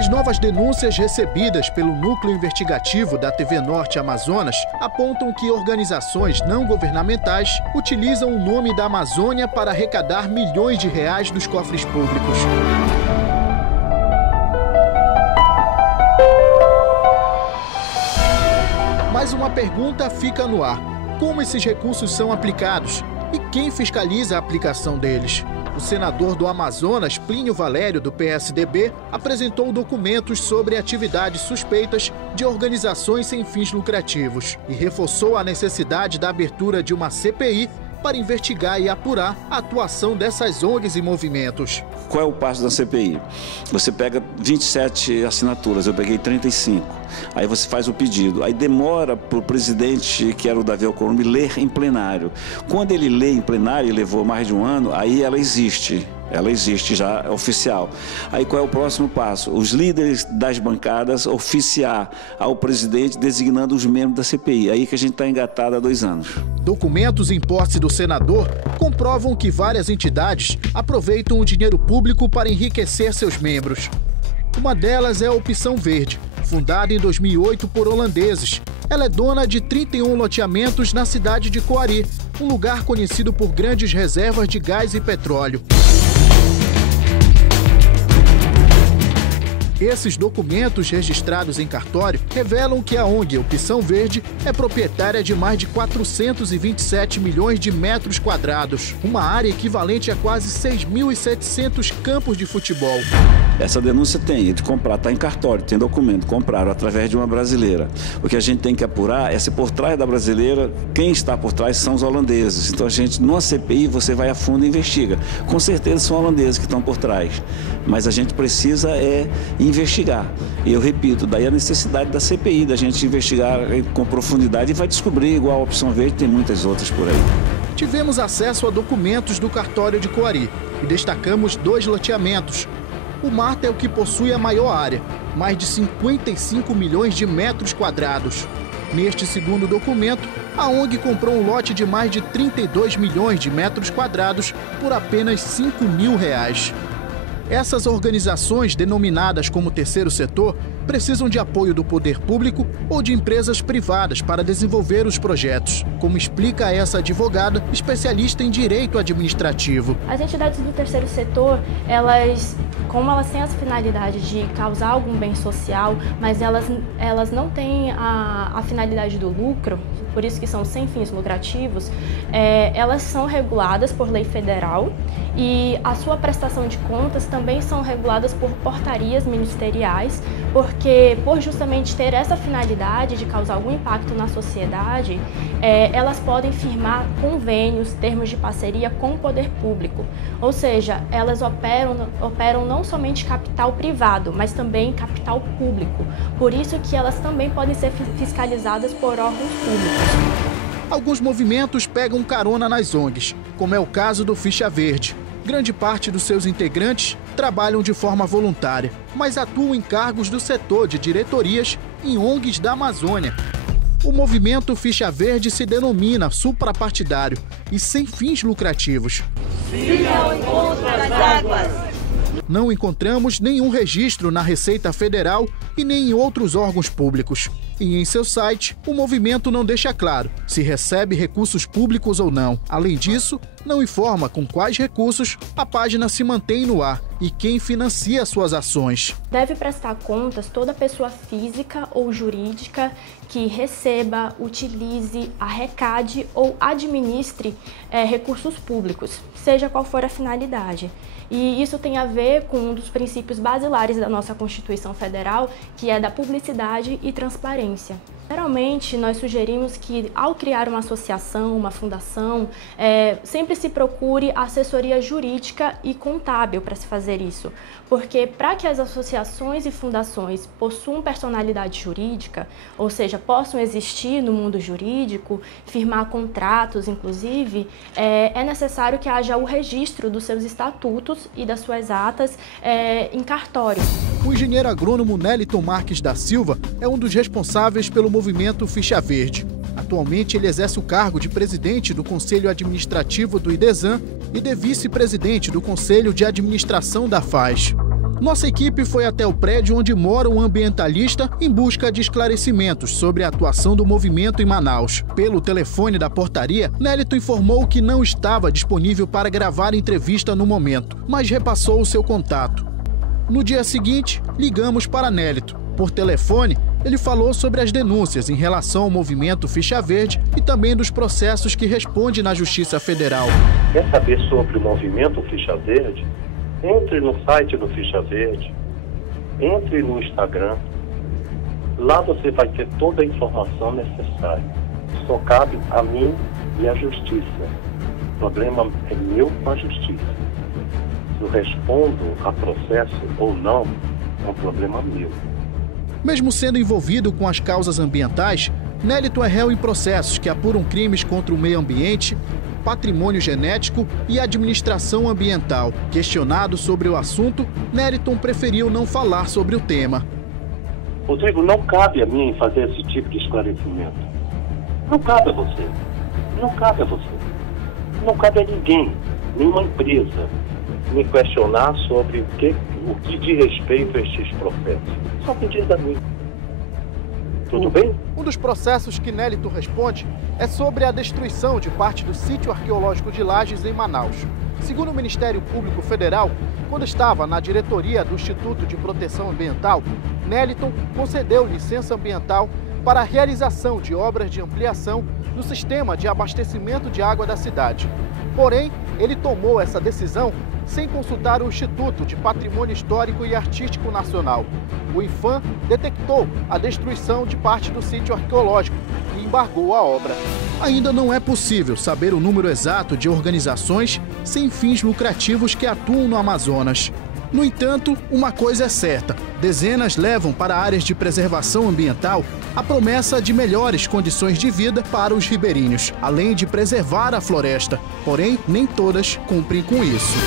As novas denúncias recebidas pelo Núcleo Investigativo da TV Norte Amazonas apontam que organizações não governamentais utilizam o nome da Amazônia para arrecadar milhões de reais dos cofres públicos. Mas uma pergunta fica no ar: como esses recursos são aplicados e quem fiscaliza a aplicação deles? O senador do Amazonas, Plínio Valério, do PSDB, apresentou documentos sobre atividades suspeitas de organizações sem fins lucrativos e reforçou a necessidade da abertura de uma CPI para investigar e apurar a atuação dessas ONGs e movimentos. Qual é o passo da CPI? Você pega 27 assinaturas, eu peguei 35. Aí você faz o pedido. Aí demora para o presidente, que era o Davi Alcolumbre, ler em plenário. Quando ele lê em plenário, e levou mais de um ano, aí ela existe. Ela existe já, é oficial. Aí qual é o próximo passo? Os líderes das bancadas oficiar ao presidente designando os membros da CPI. Aí que a gente está engatado há 2 anos. Documentos em posse do senador comprovam que várias entidades aproveitam o dinheiro público para enriquecer seus membros. Uma delas é a Opção Verde, fundada em 2008 por holandeses. Ela é dona de 31 loteamentos na cidade de Coari, um lugar conhecido por grandes reservas de gás e petróleo. Esses documentos registrados em cartório revelam que a ONG Opção Verde é proprietária de mais de 427 milhões de metros quadrados, uma área equivalente a quase 6.700 campos de futebol. Essa denúncia tem de comprar, está em cartório, tem documento, compraram através de uma brasileira. O que a gente tem que apurar é se por trás da brasileira, quem está por trás são os holandeses. Então a gente, numa CPI, você vai a fundo e investiga. Com certeza são holandeses que estão por trás, mas a gente precisa investigar. E eu repito, daí a necessidade da CPI, da gente investigar com profundidade e vai descobrir, igual a Opção Verde, tem muitas outras por aí. Tivemos acesso a documentos do cartório de Coari e destacamos 2 loteamentos. O Marta é o que possui a maior área, mais de 55 milhões de metros quadrados. Neste segundo documento, a ONG comprou um lote de mais de 32 milhões de metros quadrados por apenas R$5.000. Essas organizações, denominadas como terceiro setor, precisam de apoio do poder público ou de empresas privadas para desenvolver os projetos, como explica essa advogada especialista em direito administrativo. As entidades do terceiro setor, como elas têm essa finalidade de causar algum bem social, mas elas não têm a finalidade do lucro, por isso que são sem fins lucrativos, elas são reguladas por lei federal e a sua prestação de contas também são reguladas por portarias ministeriais, porque por justamente ter essa finalidade de causar algum impacto na sociedade, elas podem firmar convênios, termos de parceria com o poder público. Ou seja, elas operam não somente capital privado, mas também capital público. Por isso que elas também podem ser fiscalizadas por órgãos públicos. Alguns movimentos pegam carona nas ONGs, como é o caso do Ficha Verde. Grande parte dos seus integrantes trabalham de forma voluntária, mas atuam em cargos do setor de diretorias em ONGs da Amazônia. O movimento Ficha Verde se denomina suprapartidário e sem fins lucrativos. Siga ao encontro das águas! Não encontramos nenhum registro na Receita Federal e nem em outros órgãos públicos. E em seu site, o movimento não deixa claro se recebe recursos públicos ou não. Além disso, não informa com quais recursos a página se mantém no ar e quem financia suas ações. Deve prestar contas toda pessoa física ou jurídica que receba, utilize, arrecade ou administre recursos públicos, seja qual for a finalidade. E isso tem a ver com um dos princípios basilares da nossa Constituição Federal, que é da publicidade e transparência. Geralmente, nós sugerimos que, ao criar uma associação, uma fundação, sempre se procure assessoria jurídica e contábil para se fazer isso. Porque, para que as associações e fundações possuam personalidade jurídica, ou seja, possam existir no mundo jurídico, firmar contratos, inclusive, é necessário que haja o registro dos seus estatutos e das suas atas em cartório. O engenheiro agrônomo Neliton Marques da Silva é um dos responsáveis pelo movimento Ficha Verde. Atualmente, ele exerce o cargo de presidente do Conselho Administrativo do IDESAN e de vice-presidente do Conselho de Administração da FAS. Nossa equipe foi até o prédio onde mora um ambientalista em busca de esclarecimentos sobre a atuação do movimento em Manaus. Pelo telefone da portaria, Nélito informou que não estava disponível para gravar entrevista no momento, mas repassou o seu contato. No dia seguinte, ligamos para Nélito. Por telefone, ele falou sobre as denúncias em relação ao movimento Ficha Verde e também dos processos que responde na Justiça Federal. Quer saber sobre o movimento Ficha Verde? Entre no site do Ficha Verde, entre no Instagram, lá você vai ter toda a informação necessária. Só cabe a mim e à Justiça. O problema é meu com a Justiça. Se eu respondo a processo ou não, é um problema meu. Mesmo sendo envolvido com as causas ambientais, Nélito é réu em processos que apuram crimes contra o meio ambiente, patrimônio genético e administração ambiental. Questionado sobre o assunto, Nélito preferiu não falar sobre o tema. Rodrigo, não cabe a mim fazer esse tipo de esclarecimento. Não cabe a você. Não cabe a você. Não cabe a ninguém, nenhuma empresa, me questionar sobre o que diz respeito a estes processos. Só pedir a mim. Tudo bem? Um dos processos que Nélito responde é sobre a destruição de parte do sítio arqueológico de Lages, em Manaus. Segundo o Ministério Público Federal, quando estava na diretoria do Instituto de Proteção Ambiental, Nélito concedeu licença ambiental para a realização de obras de ampliação no sistema de abastecimento de água da cidade. Porém, ele tomou essa decisão sem consultar o Instituto de Patrimônio Histórico e Artístico Nacional. O IPHAN detectou a destruição de parte do sítio arqueológico e embargou a obra. Ainda não é possível saber o número exato de organizações sem fins lucrativos que atuam no Amazonas. No entanto, uma coisa é certa: dezenas levam para áreas de preservação ambiental a promessa de melhores condições de vida para os ribeirinhos, além de preservar a floresta. Porém, nem todas cumprem com isso.